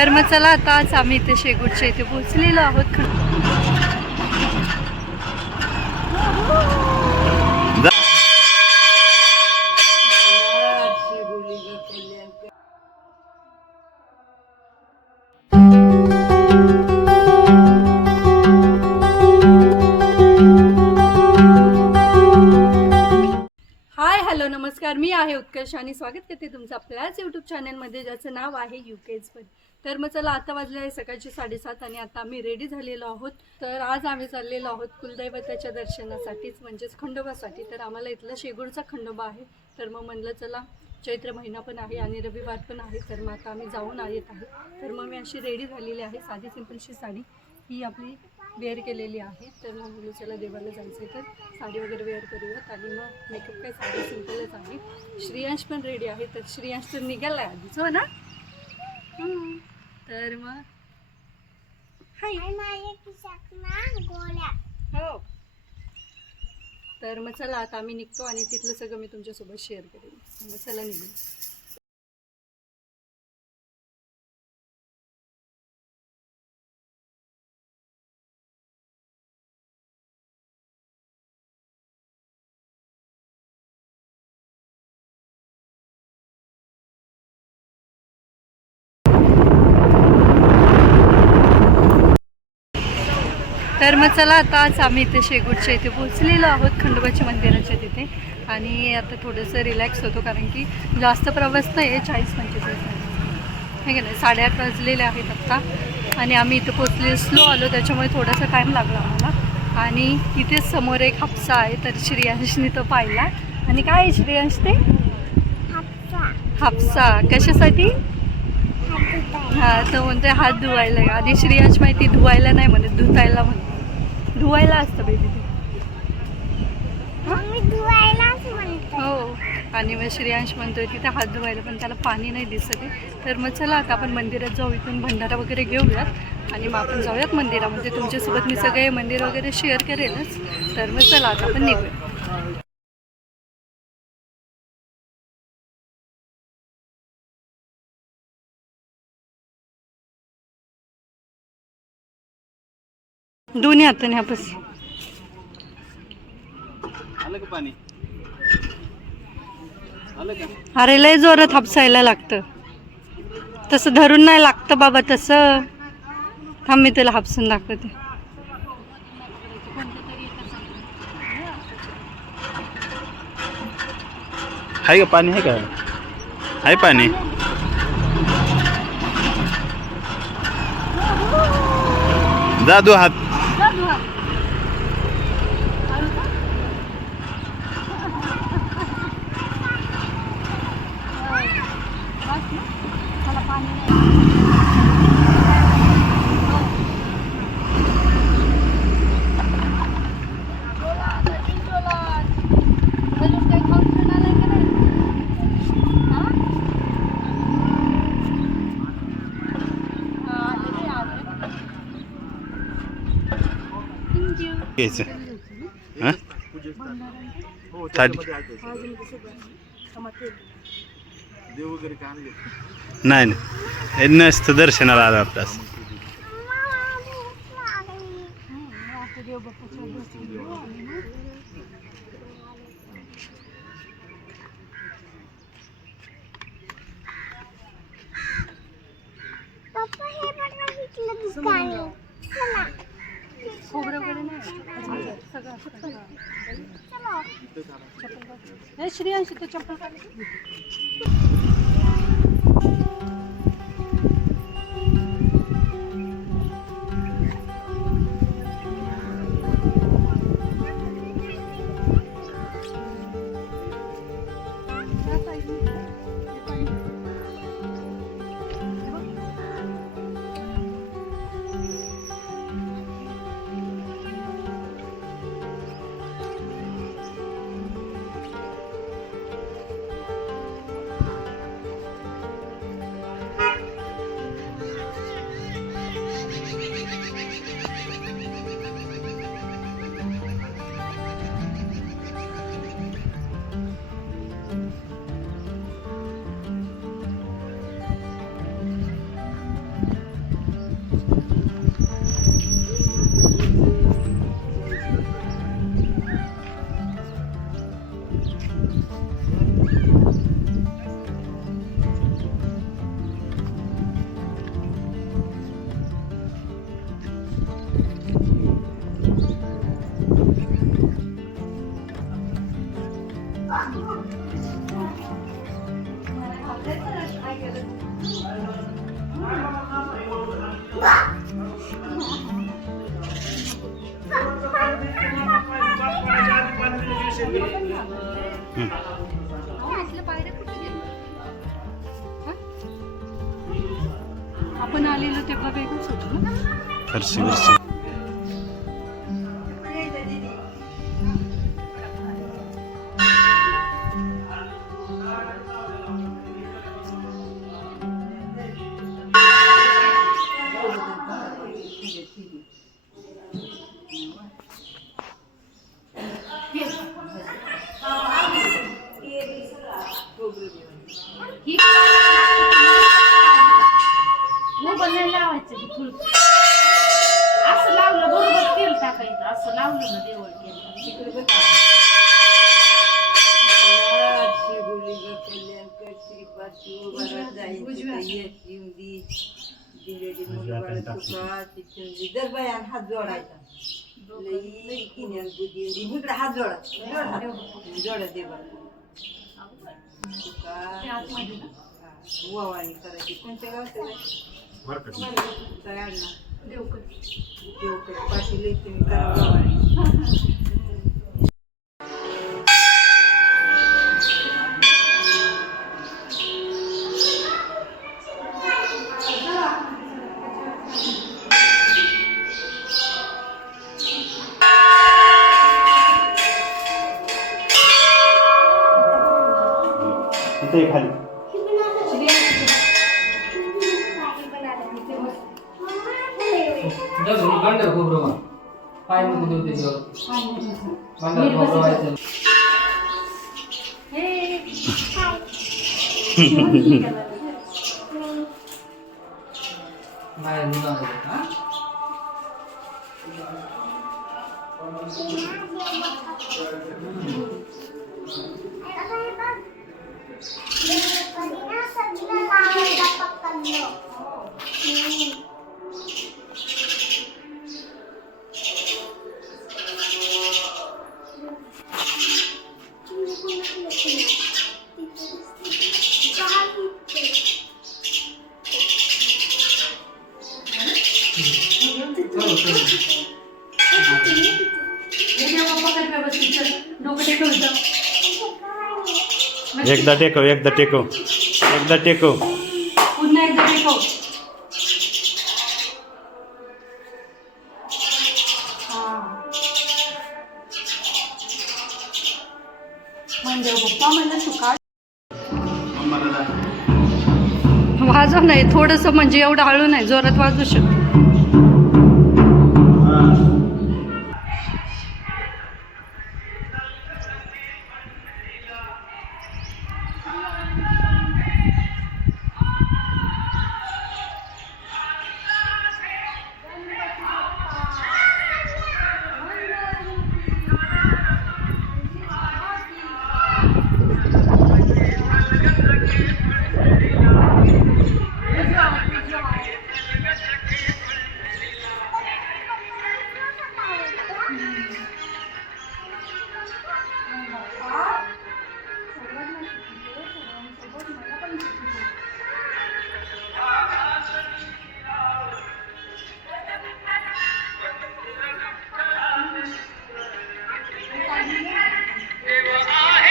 तर मग चला आता आज आम्ही इथे शेगूरच्या इथे पोहोचलेलो आहोत. हाय हॅलो नमस्कार, मी आहे उत्कर्ष आणि स्वागत करते तुमचं आपल्याच यूट्यूब चॅनलमध्ये ज्याचं नाव आहे UK's. तर मग चला आता वाजले आहे सकाळचे 7:30 आणि आता आम्ही रेडी झालेलो आहोत. तर आज आम्ही चाललेलो आहोत कुलदैवताच्या दर्शनासाठीच, म्हणजेच खंडोबासाठी. तर आम्हाला इथलं शेगूरचा खंडोबा आहे. तर मग म्हणलं चला, चैत्र महिना पण आहे आणि रविवार पण आहे, तर मग आता आम्ही जाऊन येत आहे. तर मग मी अशी रेडी झालेली आहे, साधी सिंपलशी साडी ही आपली वेअर केलेली आहे. तर मग मुली चला देवाला जायचं तर साडी वगैरे वेअर करूयात आणि मग मेकअप काय साडी सिंपलच आहे. श्रेयांश पण रेडी आहे, तर श्रेयांश तर निघाला आहे आधीच, हो ना. तर मग हाय हो. तर मग चला आता आम्ही निघतो आणि तिथलं सगळं मी तुमच्यासोबत शेअर करेन. मग चला निघू. तर मग चला आता आज आम्ही इथे शेगूरच्या इथे पोहोचलेलो आहोत, खंडोबाच्या मंदिराच्या तिथे. आणि आता थोडंसं रिलॅक्स होतो, कारण की जास्त प्रवास नाही आहे, 40-45 हे की नाही. 8:30 वाजलेले आहेत आत्ता आणि आम्ही इथे पोहोचले, स्लो आलो, त्याच्यामुळे थोडासा टाईम लागला आम्हाला. आणि इथेच समोर एक हापसा आहे, तर श्रेयांशने तो पाहिला. आणि काय आहे श्रेयांश ते? हापसा कशासाठी? हां, तो म्हणते हात धुवायला. आधी श्रेयांश माहिती धुवायला नाही म्हणत, धुतायला म्हणते. धुवायला असतं बेबी ते. हो. आणि मग श्रेयांश म्हणतोय तिथे हात धुवायला, पण त्याला पाणी नाही दिसत आहे. तर मग चला आता आपण मंदिरात जाऊ, इथून भंडारा वगैरे घेऊयात आणि मग आपण जाऊयात मंदिरामध्ये. तुमच्यासोबत मी सगळे मंदिर वगैरे शेअर करेनच. तर मग चला आता आपण निघूया. दोन्ही हाताने हापस. अरे लय जोरात हापसायला लागतं, तसं धरून नाही लागतं बाबा तसं. थांब मी तुला हापसून दाखवते. आहे का पाणी? आहे का? आहे पाणी. जादू हात. घ्यायचं हां नाही नाही नसतं दर्शनाला आला आपल्यास. खोबरं वगैरे नाही सगळं. श्रेयांश तो चप्पल आतल्या पायऱ्या कुठे गेल्या? हा? आपण आलेलो तेव्हा वेगळंच होतं ना. फरशी बिरशी. असं लावलं बरोबर तेल टाकायचं असं लावलं ना देवळ केलं दरबायान हात जोडायचा इकडे हात जोडा जोडा देवा वावाणी करायची कोणत्या गावचं तयार ना देवकर पाटील तुम्ही करा वावाणी इथे खाली. पाय नको देऊ त्याच्यावर बाहेर मुला एकदा टेकव एकदा टेकव एकदा टेकव. पुन्हा एकदा टेकव. म्हणजे पप्पा म्हणलं सुकाळ वाजव नाही थोडंसं, म्हणजे एवढं हळू नाही, जोरात वाजू शकतो.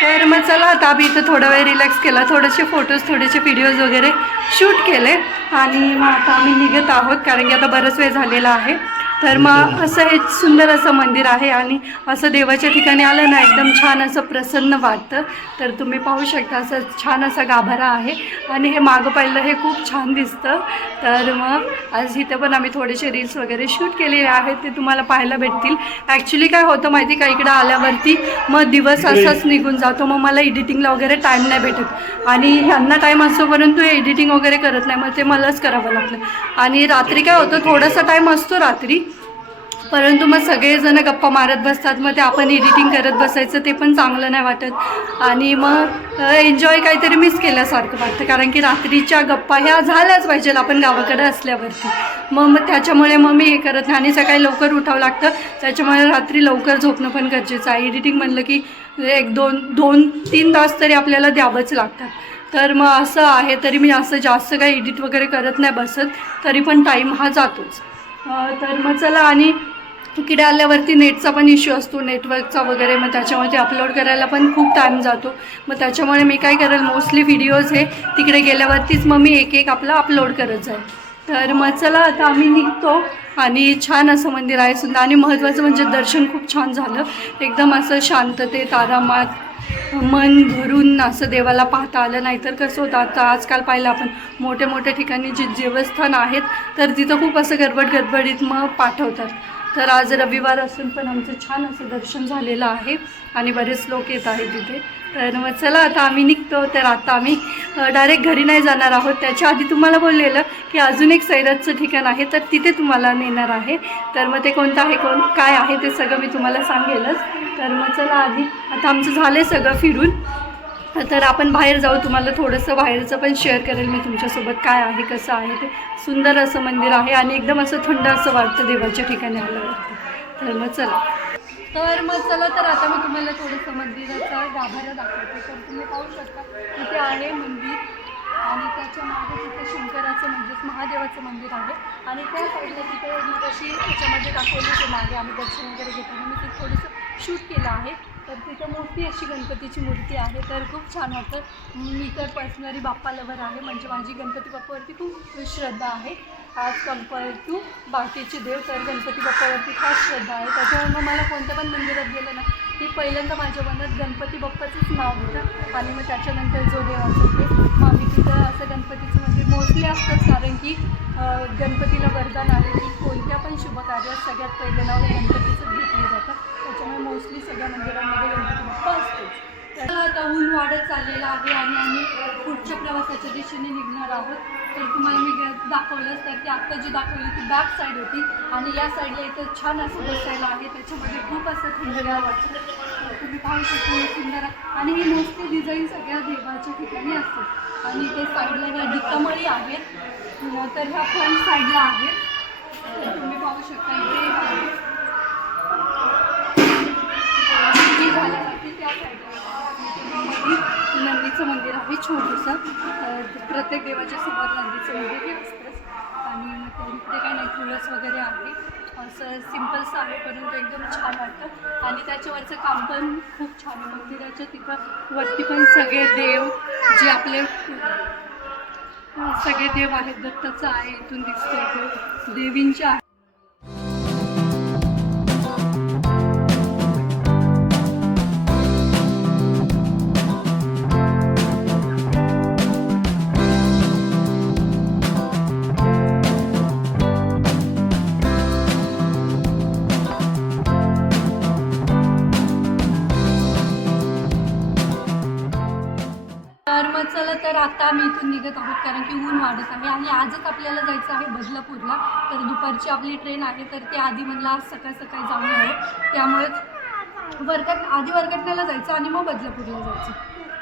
तर मग चला आता आम्ही इथं थोडा वेळ रिलॅक्स केला, थोडेसे फोटोज थोडेसे व्हिडिओज वगैरे शूट केले आणि मग आता आम्ही निघत आहोत, कारण की आता बराच वेळ झालेला आहे. तर मग असं हे सुंदर असं मंदिर आहे आणि असं देवाच्या ठिकाणी आलं ना एकदम छान असं प्रसन्न वाटतं. तर तुम्ही पाहू शकता असं छान असा गाभारा आहे आणि हे मागं पाहिलं हे खूप छान दिसतं. तर मग आज इथं पण आम्ही थोडेसे रील्स वगैरे शूट केलेले आहेत, ते तुम्हाला पाहायला भेटतील. ॲक्च्युली काय होतं माहिती का, इकडं आल्यावरती मग दिवस असाच निघून जातो, मग मला एडिटिंगला वगैरे टाईम नाही भेटत आणि ह्यांना टाईम असतो परंतु एडिटिंग वगैरे करत नाही, मग ते मलाच करावं लागतं. आणि रात्री काय होतं थोडासा टाईम असतो रात्री, परंतु मग सगळेजण गप्पा मारत बसतात, मग ते आपण एडिटिंग करत बसायचं ते पण चांगलं नाही वाटत आणि मग एन्जॉय काहीतरी मिस केल्यासारखं वाटतं, कारण की रात्रीच्या गप्पा ह्या झाल्याच पाहिजे आपण गावाकडे असल्यावरती. मग त्याच्यामुळे मग मी हे करत नाही आणि सकाळी लवकर उठावं लागतं, त्याच्यामुळे रात्री लवकर झोपणं पण गरजेचं आहे. एडिटिंग म्हणलं की 2-3 तास तरी आपल्याला द्यावंच लागतात. तर मग असं आहे, तरी मी असं जास्त काही एडिट वगैरे करत नाही बसत, तरी पण टाईम हा जातोच. तर मग चला, आणि इकडे आल्यावरती नेटचा पण इश्यू असतो, नेटवर्कचा वगैरे, मग त्याच्यामुळे ते अपलोड करायला पण खूप टाईम जातो. मग त्याच्यामुळे मी काय करेल, मोस्टली व्हिडिओज हे तिकडे गेल्यावरतीच मग मी एक एक आपला अपलोड करत जाईल. तर मग चला आता आम्ही निघतो. आणि छान असं मंदिर आहे सुद्धा, आणि महत्त्वाचं म्हणजे दर्शन खूप छान झालं. एकदम असं शांततेत आरामात मन भरून असं देवाला पाहता आलं. नाही तर कसं होतं, आता आजकाल पाहिलं आपण मोठ्या मोठ्या ठिकाणी जे देवस्थान आहेत तर तिथं खूप असं गडबडीत मग पाठवतात. तर आज रविवार असून पण आमचं छान असं दर्शन झालेलं आहे आणि बरेच लोक येत आहेत तिथे. तर मग चला आता आम्ही निघतो. तर आता आम्ही डायरेक्ट घरी नाही जाणार आहोत, त्याच्या आधी तुम्हाला बोललेलं की अजून एक सैराटचं ठिकाण आहे, तर तिथे तुम्हाला नेणार आहे. तर मग ते कोणतं आहे, काय आहे ते सगळं मी तुम्हाला सांगेलच. तर मग चला आधी आता आमचं झालं आहे सगळं फिरून, तर आपण बाहेर जाऊ. तुम्हाला थोडंसं बाहेरचं पण शेअर करेल मी तुमच्यासोबत, काय आहे कसं आहे ते. सुंदर असं मंदिर आहे आणि एकदम असं थंड असं वाटतं देवाच्या ठिकाणी आल्यावरती. तर मग चला तर आता मी तुम्हाला थोडंसं मंदिराचा गाभारा दाखवते. तर तुम्ही पाहू शकता तिथे आहे मंदिर आणि त्याच्या मागे तिथे शंकराचं म्हणजेच महादेवाचं मंदिर आहे. आणि त्या साईडला तिथे अशी त्याच्यामध्ये दाखवली ते मागे आम्ही दर्शन वगैरे घेताना मी ते थोडंसं शूट केलं आहे. तर तिथं मोठी अशी गणपतीची मूर्ती आहे, तर खूप छान वाटतं. मी तर पर्सनली बाप्पा लवर आहे, म्हणजे माझी गणपती बाप्पावरती खूप श्रद्धा आहे ॲज कम्पेअर टू बाकीचे देव. तर गणपती बाप्पावरती खास श्रद्धा आहे, त्याच्यामुळे मग मला कोणत्या पण मंदिरात गेलं ना की पहिल्यांदा माझ्या मनात गणपती बाप्पाचंच नाव होतं आणि मग त्याच्यानंतर जो देव असेल ते. मग आम्ही तिथं असं गणपतीचं मंदिर मोस्टली असतंच, कारण की गणपतीला वरदान आहे की कोणत्या पण शुभकार्यात सगळ्यात पहिलं नाव हे गणपतीचं घेतलं जातं. त्याच्यामुळे मोस्टली सगळ्या मंदिरांमध्ये गणपती बाप्पा असतोच. तर आता ऊन वाढत चाललेलं आहे आणि आम्ही पुढच्या प्रवासाच्या दिशेने निघणार आहोत. तर तुम्हाला मी दाखवलंच, तर ती आत्ता जी दाखवली ती बॅक साईड होती आणि या साईडला इथं छान असं बसायला आहे. त्याच्यामध्ये खूप असं थंडगार वाटतं. तुम्ही पाहू शकता हे सुंदर आहे आणि ही मोस्टली डिझाईन सगळ्या देवाच्या ठिकाणी असते. आणि ते साईडला ह्या दिक्कमळी आहेत, तर ह्या फ्रंट साईडला आहेत. तर तुम्ही पाहू शकता इथे आहे झाल्यावरती त्या साईडला नंदीचं मंदिर आहे छोटंसं. प्रत्येक देवाच्या समोर नंदीचं मंदिर हे असतंच. आणि मग इकडे काही नाही, तुळस वगैरे आहे, असं सिम्पलचं आहे परंतु एकदम छान वाटतं. आणि त्याच्यावरचं काम पण खूप छान आहे. मंदिराच्या तिथं वरती पण सगळे देव जे आपले सगळे देव आहेत, दत्ताचं आहे इथून दिसतं, देवींचे आहे. चला तर आता आम्ही इथून निघत आहोत, कारण की ऊन वाढत आहे आणि आजच आपल्याला जायचं आहे बदलापूरला. तर दुपारची आपली ट्रेन आहे, तर ते आधी म्हणलं आज सकाळी जाऊन आहे, त्यामुळेच आधी वरकटण्याला जायचं आणि मग बदलापूरला जायचं.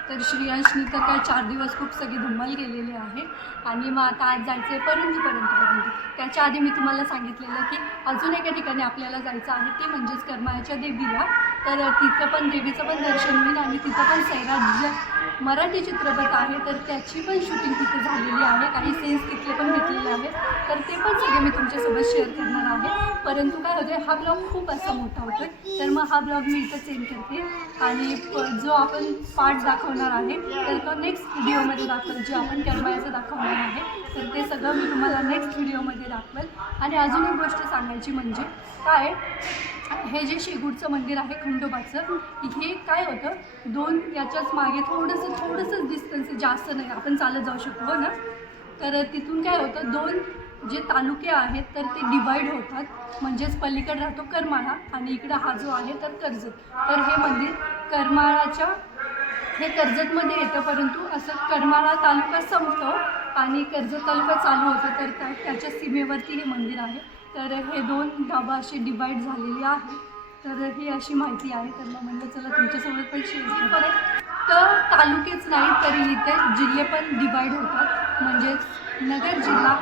तर श्रेयांशनी तर काय 4 दिवस खूप सगळी धम्माल गेलेली आहे आणि मग आता आज जायचं आहे परंतु त्याच्या आधी मी तुम्हाला सांगितलेलं की अजून एका ठिकाणी आपल्याला जायचं आहे, ते म्हणजेच करमाळ्याच्या देवीला. तर तिथं पण देवीचं पण दर्शन होईल आणि तिथं पण सैराट मराठी चित्रपट आहे तर त्याची पण शूटिंग तिथे झालेली आहे, काही सीन्स तिथले पण घेतलेले आहेत. तर ते पण सगळे मी तुमच्यासोबत शेअर करणार आहे. परंतु काय होते, हा ब्लॉग खूप असा मोठा होतो, तर मग हा ब्लॉग मी इथं सेंड करते आणि जो आपण पार्ट दाखवणार आहे तर तो नेक्स्ट व्हिडिओमध्ये दाखवेल. जे आपण करमाळ्याचं दाखवणार आहे तर ते सगळं मी तुम्हाला नेक्स्ट व्हिडिओमध्ये दाखवेल. आणि अजून एक गोष्ट सांगायची म्हणजे काय, हे जे शेगूरचं मंदिर आहे खंडोबाचं, हे काय होतं, 2 याच्याच मागे थोडंसं डिस्टन्स, जास्त नाही, आपण चालत जाऊ शकतो ना. तर तिथून काय होतं, 2 जे तालुके आहेत तर ते डिवाईड होतात. म्हणजेच पलीकडे राहतो करमाळा आणि इकडं हा जो आहे तर कर्जत. तर हे मंदिर करमाळाच्या हे कर्जतमध्ये येतं, परंतु असं करमाळा तालुका संपतो आणि कर्जत तालुका चालू होतो. तर त्याच्या सीमेवरती हे मंदिर आहे. तर हे 2 गावं अशी डिवाईड झालेली आहे. तर ही अशी माहिती आहे. तर मग म्हणलं चला तुमच्यासोबत पण शेअर करेल. तर तालुकेच नाही तरी इथे जिल्हे पण डिवाईड होतात. म्हणजेच नगर जिल्हा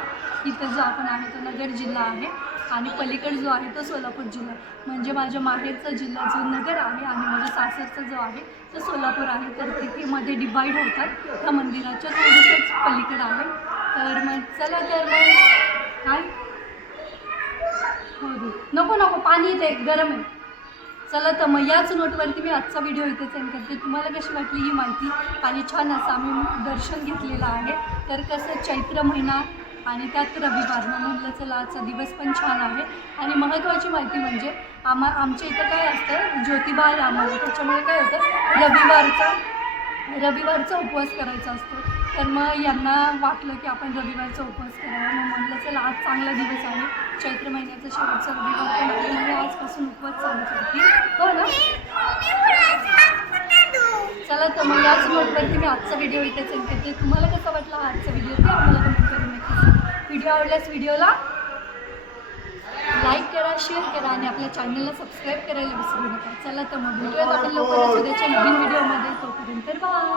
इथं जो आपण आहे तो नगर जिल्हा आहे आणि पलीकडे जो आहे तो सोलापूर जिल्हा. म्हणजे माझ्या माहेरचा जिल्हा जो नगर आहे आणि माझ्या सासरचा जो आहे तो सोलापूर आहे. तर तिथे मध्ये डिवाईड होतात, त्या मंदिराच्या थोडंसंच पलीकडं आहे. तर मग चला, तर मग काय नको नको नको पाणी येते गरम आहे. चला तर मग याच नोटवरती मी आजचा व्हिडिओ इथे सेंड करते. तुम्हाला कशी वाटली ही माहिती आणि छान असं आम्ही दर्शन घेतलेलं आहे. तर कसं चैत्र महिना आणि त्यात रविवार म्हटलं चला आजचा दिवस पण छान आहे. आणि महत्त्वाची माहिती म्हणजे आमच्या इथं काय असतं ज्योतिबा आहे आम्हाला, त्याच्यामुळे काय होतं रविवारचा उपवास करायचा असतो. तर मग यांना वाटलं की आपण रविवारचा उपवास करावा. मग म्हटलं चला आज चांगला दिवस आहे, चैत्र महिन्याचा शेवटचा रविवार पण आहे आणि आजपासून उपवास चालू करते. हो ना. चला तर मग याच नोटवरती मी आजचा व्हिडिओ इथे सेंड करते. तुम्हाला कसा वाटला हा आजचा व्हिडिओ ते आम्हाला कमेंट करून नक्की. व्हिडिओ आवडल्यास व्हिडिओला लाईक करा, शेअर करा आणि आपल्या चॅनलला सबस्क्राईब करायला विसरू नका. चला तर मग भेटूयात आपण लवकरच उद्याच्या नवीन व्हिडिओमध्ये. तोपर्यंत बाय.